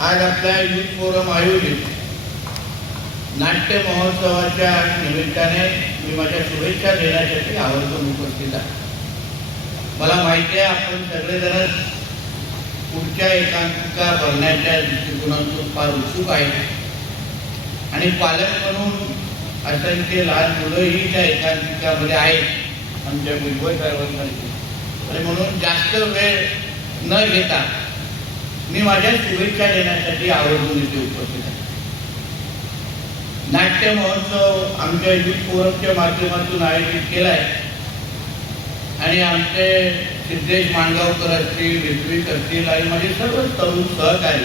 आज आपल्या youth forum आयोजित नाट्य महोत्सवाच्या निमित्ताने मी माझ्या शुभेच्छा देण्यासाठी आवर्जून उपस्थित आहे. मला माहिती आहे आपण सगळेजण पुढच्या एकांकिका भरण्याच्या दृष्टिकोनातून फार उत्सुक आहेत आणि पालक म्हणून असंख्य लहान मुलंही त्या एकांकिकामध्ये आहेत आमच्या भुजबळ साहेबांसारखी. आणि म्हणून जास्त वेळ न घेता मी माझ्या शुभेच्छा देण्यासाठी आवर्जून इथे उपस्थित आहे. नाट्य महोत्सव आमच्या युथ फोरमच्या माध्यमातून आयोजित केला आहे आणि आमचे सिद्धेश माणगावकर असतील, ऋत्विक असतील आणि माझे सर्व तरुण सहकारी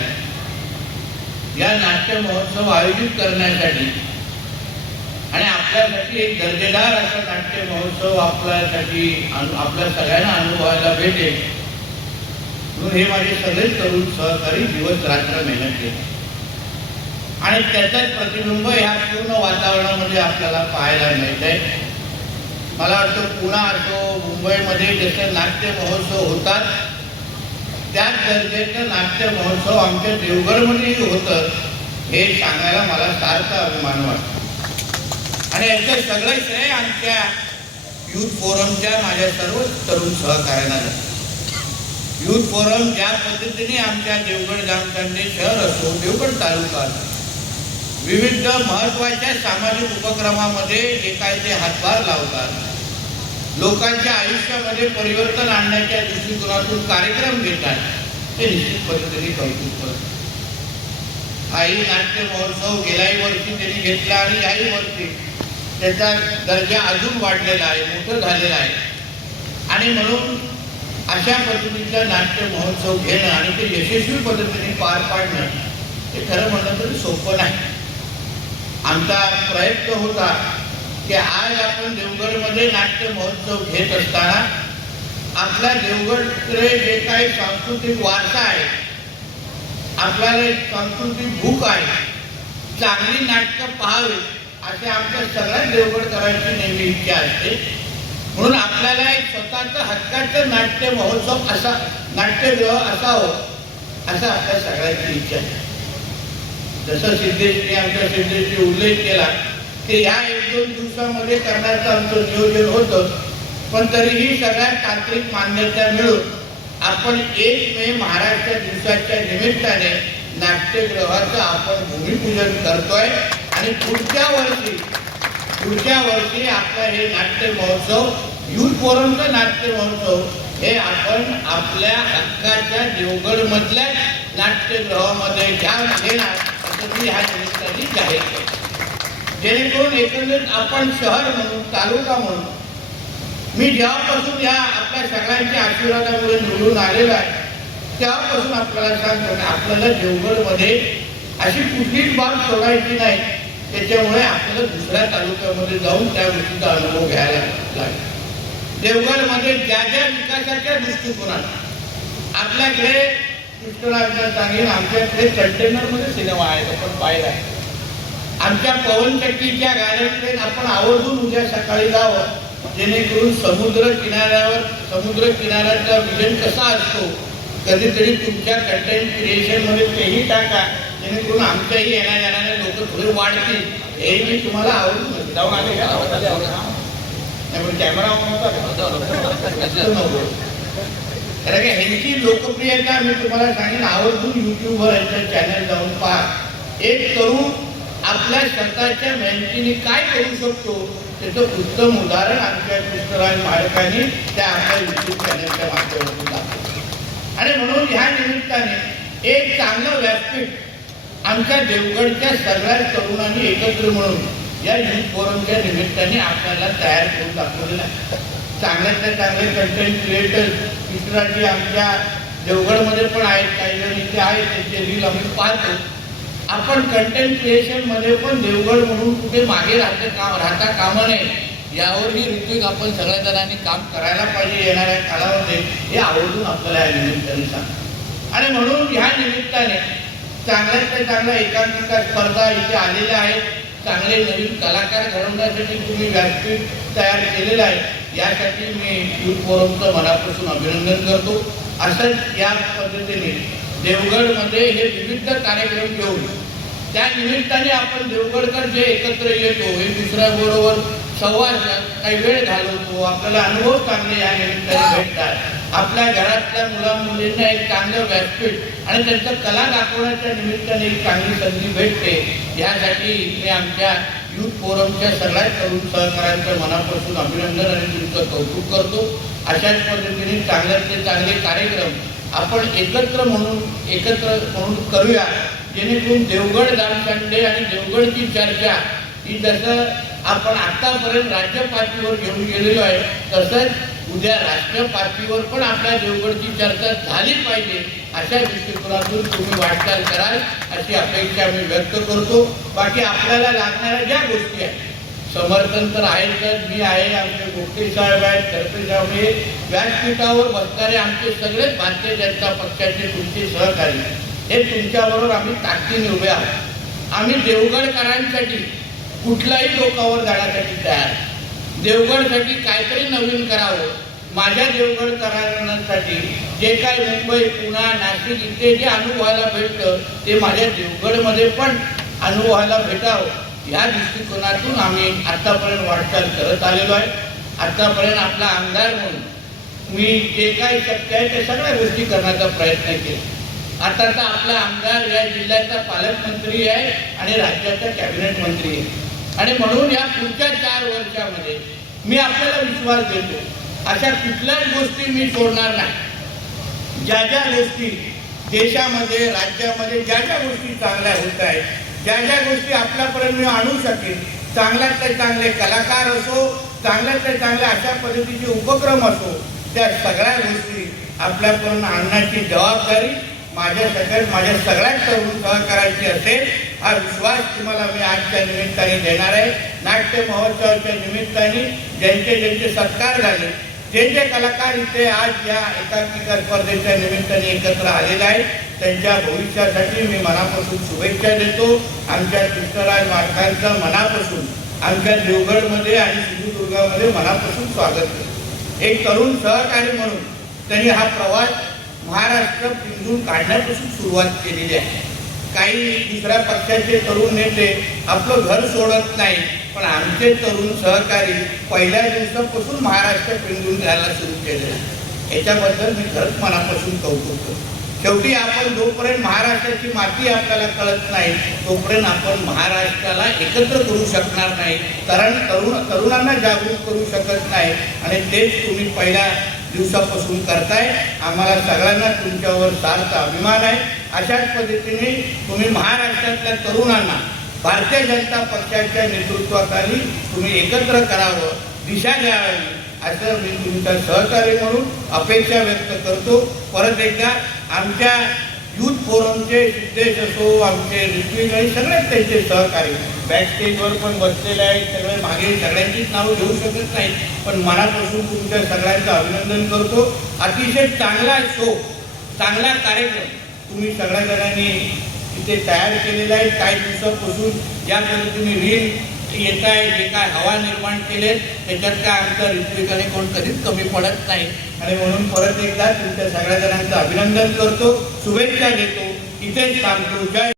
या नाट्य महोत्सव आयोजित करण्यासाठी आणि आपल्यासाठी एक दर्जेदार असा नाट्य महोत्सव आपल्यासाठी आपल्या सगळ्यांना अनुभवायला भेटेल म्हणून हे माझे सगळे तरुण सहकारी दिवस रात्र मेहनत केली आणि त्याचाच प्रतिबिंब ह्या पूर्ण वातावरणामध्ये आपल्याला पाहायला मिळत आहे. मला वाटतं पुणे असो, मुंबईमध्ये जसं नाट्य महोत्सव होतात त्याच दर्जाचं नाट्य महोत्सव आमच्या देवगडमध्येही होतं हे सांगायला मला सारखा अभिमान वाटतो. आणि याचं सगळं श्रेय आमच्या युथ फोरमच्या माझ्या सर्व तरुण सहकार्यांना जातं. युथ फोरम ज्या पद्धतीने आमच्या देवगड जामखेड शहर असो, देवगड तालुका असो, विविध महत्त्वाच्या सामाजिक उपक्रमामध्ये जे काय ते हातभार लावतात, लोकांच्या आयुष्यामध्ये परिवर्तन आणण्याच्या दृष्टिकोनातून कार्यक्रम घेतात, ते निश्चित पद्धतीने कौतुक करतात. हाही नाट्य महोत्सव गेल्याही वर्षी त्यांनी घेतला आणि याही वर्षी त्याचा दर्जा अजून वाढलेला आहे, मोठं झालेला आहे. आणि म्हणून अशा पद्धतीचा नाट्य महोत्सव घेणं आणि ते यशस्वी पद्धतीने पार पाडणं हे खरं म्हणलं तरी सोपं नाही. आमचा प्रयत्न होता की आज आपण देवगडमध्ये नाट्य महोत्सव घेत असताना आपल्या देवगडकडे जे काही सांस्कृतिक वारसा आहे, आपल्याला एक सांस्कृतिक भूक आहे, चांगली नाटकं पाहावी असे आमच्या सगळ्या देवगडकरांची नेहमी इच्छा असते. म्हणून आपल्याला एक स्वतःचं हक्काचं नाट्य महोत्सव असा नाट्यगृह असावं असं आपल्या सगळ्यांची इच्छा आहे. जसं सिद्धेशने आमच्या सिद्धेशने उल्लेख केला की ह्या 1-2 दिवसामध्ये करण्याचं आमचं नियोजन होतं, पण तरीही सगळ्या तांत्रिक मान्यता मिळून आपण 1 मे महाराष्ट्र दिवसाच्या निमित्ताने नाट्यगृहाचं आपण भूमिपूजन करतोय आणि पुढच्या वर्षी आपलं हे नाट्य महोत्सव युथ फोरमचं नाट्य महोत्सव हे आपण आपल्या हक्काच्या देवगडमधल्या नाट्यगृहामध्ये घेणार असं मी ह्या निमित्ताने जाहीर केलं. जेणेकरून एकंदरीत आपण शहर म्हणून, तालुका म्हणून, मी जेव्हापासून या आपल्या सगळ्यांच्या आशीर्वादामुळे निवडून आलेलो आहे तेव्हापासून आपल्याला सांगतो की आपल्याला देवगडमध्ये अशी कुठलीच बाब सोडायची नाही, त्याच्यामुळे आपल्याला दुसऱ्या तालुक्यामध्ये जाऊन त्या गोष्टीचा अनुभव घ्यायला लागेल. देवगडमध्ये ज्या ज्या विकासाच्या दृष्टिकोनात आपल्याकडे कृष्णराजला सांगेन आमच्याकडे कंटेनरमध्ये सिनेमा आहे, आपण पाहिला आहे. आमच्या पवनचक्कीच्या गाड्यांकडे आपण आवर्जून उद्या सकाळी जावं जेणेकरून समुद्र किनाऱ्याचा विजन कसा असतो कधीतरी तुमच्या कंटेंट क्रिएशनमध्ये तेही टाका जेणेकरून आमच्याही येण्या जाणारे लोक थोडे वाढतील. हे मी तुम्हाला आवडून जाऊन आले कॅमेरा कारण की ह्यांची लोकप्रियता मी तुम्हाला सांगेन आवर्जून युट्यूबवर यांचं चॅनल जाऊन पहा. एक तरुण आपल्या स्वतःच्या मेहनतीने काय करू शकतो त्याचं उत्तम उदाहरण आमच्या कृष्णराज मालकांनी त्या आपल्या युट्यूब चॅनलच्या माध्यमातून दाखवलं. आणि म्हणून ह्या निमित्ताने एक चांगलं व्यासपीठ आमच्या देवगडच्या सगळ्या तरुणांनी एकत्र म्हणून या युथ फोरमच्या निमित्ताने आपल्याला तयार करून दाखवलेलं आहे. चांगल्यातल्या चांगले कंटेंट क्रिएटर्स कृष्णराजी आमच्या देवगडमध्ये पण आहेत, काही जण इथे आहेत, त्यांचे रील आम्ही पाहतो. आपण कंटेंट क्रिएशनमध्ये पण देवगड म्हणून कुठे मागे राहता कामा नये यावरही ऋत्विक आपण सगळ्या जणांनी काम करायला पाहिजे येणाऱ्या काळामध्ये हे आवडून आपल्याला या निमित्ताने सांग. आणि म्हणून ह्या निमित्ताने चांगल्यातल्या चांगल्या एकांकिका स्पर्धा इथे आलेल्या आहेत. चांगले नवीन कलाकार घडवण्यासाठी तुम्ही व्यासपीठ तयार केलेलं आहे, यासाठी मी युथ फोरमचं मनापासून अभिनंदन करतो. असंच या पद्धतीने देवगडमध्ये हे विविध कार्यक्रम घेऊन त्या निमित्ताने आपण देवगडकर जे एकत्र येतो, एक दुसऱ्याबरोबर संवाद काही वेळ घालवतो, आपल्याला अनुभव चांगले या निमित्ताने भेटतात. आपल्या घरातल्या मुलामुलींना एक चांगलं व्यासपीठ आणि त्यांचं कला दाखवण्याच्या निमित्ताने एक चांगली संधी भेटते. यासाठी मी आमच्या युथ फोरमच्या सगळ्याच तरुण सहकाऱ्यांचं मनापासून अभिनंदन आणि तुमचं कौतुक करतो. अशाच पद्धतीने चांगल्यातले चांगले कार्यक्रम आपण एकत्र म्हणून करूया, जेणेकरून देवगड दामसांडे आणि देवगडची चर्चा ही जसं आपण आतापर्यंत राज्य पातळीवर घेऊन गेलेलो आहे, तसंच उद्या राष्ट्रीय पातळीवर पण आपल्या देवगडची चर्चा झाली पाहिजे. अशा दृष्टिकोनातून तुम्ही वाटचाल कराल अशी अपेक्षा मी व्यक्त करतो. बाकी आपल्याला लागणाऱ्या ज्या गोष्टी आहेत, समर्थन तर आहेतच, मी आहे, आमचे गोपटे साहेब आहेत, खडपे साहेब हे व्यासपीठावर बसणारे आमचे सगळेच भारतीय जनता पक्षाचे तुमचे सहकारी, हे तुमच्याबरोबर आम्ही ताकदीने उभे आहोत. आम्ही देवगडकरांसाठी कुठल्याही टोकावर जाण्यासाठी तयार. देवगडसाठी काहीतरी नवीन करावं. माझ्या देवगडकरांसाठी जे काय मुंबई, पुणे, नाशिक इथे जे अनुभवायला भेटतं ते माझ्या देवगडमध्ये पण अनुभवायला भेटावं, या दृष्टिकोनातून आम्ही आत्तापर्यंत वाटचाल करत आलेलो आहे. आत्तापर्यंत आपला आमदार म्हणून मी जे काही शक्य आहे ते सगळ्या गोष्टी करण्याचा प्रयत्न केला. आता तर आपला आमदार या जिल्ह्याचा पालकमंत्री आहे आणि राज्याचा कॅबिनेट मंत्री आहे, आणि म्हणून या पुढच्या 4 वर्षामध्ये मी आपल्याला विश्वास देतो, अशा कुठल्याच गोष्टी मी सोडणार नाही. ज्या ज्या गोष्टी देशामध्ये, राज्यामध्ये ज्या ज्या गोष्टी चांगल्या होत आहेत, ज्या ज्या गोष्टी आपल्यापर्यंत मी आणू शकेन, चांगल्यातले चांगले कलाकार असो, चांगल्यातले चांगले अशा पद्धतीचे उपक्रम असो, त्या सगळ्या गोष्टी आपल्यापर्यंत आणण्याची जबाबदारी माझ्या सगळ्याच तरुण सहकार्याची असेल. हा विश्वास तुम्हाला मी आजच्या निमित्ताने देणार आहे. नाट्य महोत्सवाच्या निमित्ताने ज्यांचे सत्कार झाले, जे कलाकार इथे आज या एकांकिका स्पर्धेच्या निमित्ताने एकत्र आलेले आहेत, त्यांच्या भविष्यासाठी मी मनापासून शुभेच्छा देतो. आमच्या कृष्णराज माडकांचं मनापासून आमच्या देवगडमध्ये आणि सिंधुदुर्गामध्ये मनापासून स्वागत करतो. एक तरुण सहकारी म्हणून त्यांनी हा प्रवास महाराष्ट्र पिंजून काढण्यापासून सुरुवात केलेली आहे. काही दुसऱ्या पक्षाचे तरुण नेते आपलं घर सोडत नाही, पण आमचे तरुण सहकारी पहिल्या दिवसापासून महाराष्ट्र पिंजून घ्यायला सुरू केले. याच्याबद्दल मी खरंच मनापासून कौतुक करतो. शेवटी आपण जोपर्यंत महाराष्ट्राची माती आपल्याला कळत नाही, तोपर्यंत आपण महाराष्ट्राला एकत्र करू शकणार नाही, कारण तरुणांना जागरूक करू शकत नाही, आणि तेच तुम्ही पहिल्या दिवसापासून करताय. आम्हाला सगळ्यांना तुमच्यावर सार्थ अभिमान आहे. अशाच पद्धतीने तुम्ही महाराष्ट्रातल्या तरुणांना भारतीय जनता पक्षाच्या नेतृत्वाखाली तुम्ही एकत्र करावं, दिशा द्यावी, असं मी तुमचा सहकारी म्हणून अपेक्षा व्यक्त करतो. परत एकदा आमच्या युथ फोरमचे सिद्धेश असो, आमचे ऋत्विक आणि सगळेच त्यांचे सहकारी बॅकस्टेजवर पण बसलेले आहेत, सगळे मागे सगळ्यांचीच नावं घेऊ शकत नाही, पण मनापासून तुमच्या सगळ्यांचं अभिनंदन करतो. अतिशय चांगला शो, चांगला कार्यक्रम तुम्ही सगळ्या जणांनी इथे तयार केलेला आहे. काही दिवसापासून ज्या पद्धतीने रील येत आहे, जे काय हवा निर्माण केले, त्याच्यात काय आमचा ऋत्विकाने कोण कधीच कमी पडत नाही, आणि म्हणून परत एकदा तुमच्या सगळ्या जणांचं अभिनंदन करतो, शुभेच्छा देतो. इथेच थांबतो. जय